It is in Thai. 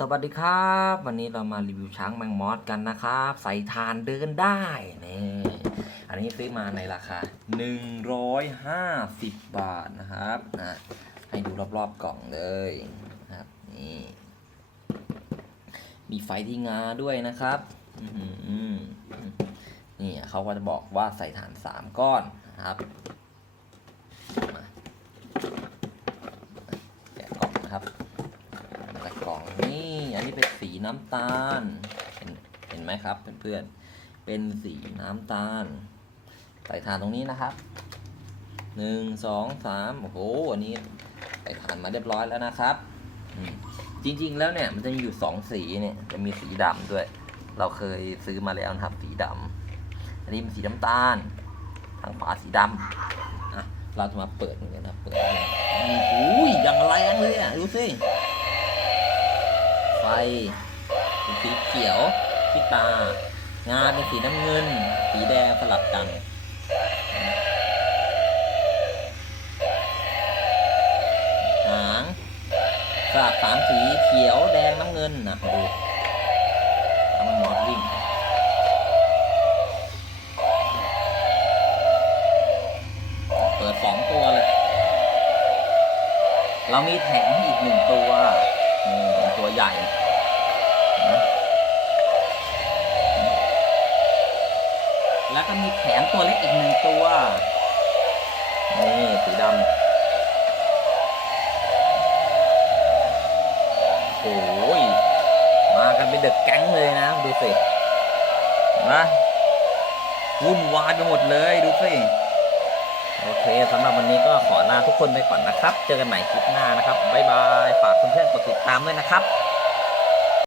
สวัสดีครับ วันนี้เรามารีวิวช้างแมงมอสกันนะครับ ใส่ทานเดินได้นี่อันนี้ซื้อมาในราคา 150 บาทนะครับนะให้ดูรอบๆกล่องเลยนะครับนี่มีไฟที่งาด้วยนะครับนี่เขาก็จะบอกว่าใส่ฐาน 3 ก้อนนะครับมาแกะกล่องนะครับ มาจากกล่องนี่อัน น้ำตาลเห็นเห็นไหมครับเพื่อนๆเป็นสีน้ำตาลใส่ฐานตรงนี้นะครับหนึ่งสองสามโอ้โหอันนี้ใส่ฐานมาเรียบร้อยแล้วนะครับจริงๆแล้วเนี่ยมันจะมีอยู่สองสีเนี่ยจะมีสีดำด้วย เราเคยซื้อมาแล้วนะครับสีดำอันนี้เป็นสีน้ำตาล ทางขวาสีดำอะเราจะมาเปิดกันเลยนะเปิดอุ้ยอย่างแรงเลยอะดูสิไฟ เป็นสีเขียวที่ตา งาเป็นสีน้ำเงิน สีแดงสลับกันหางสลับสามสีเขียวแดงน้ำเงินนะดูทำหมอดวิ่งเปิดสองตัวเลย เรามีแถมอีกหนึ่งตัวนี่เป็นตัวใหญ่ แล้วก็มีแถมตัวเล็กอีกหนึ่งตัว นี่สีดำโอ้ยมากันเป็นเด็กแก๊งเลยนะ ดูสินะวุ่นวายไปหมดเลยดูสิโอเคสำหรับวันนี้ก็ขอลาทุกคนไปก่อนนะครับ เจอกันใหม่คลิปหน้านะครับ บ๊ายบาย ฝากเพื่อนๆกดติดตามด้วยนะครับ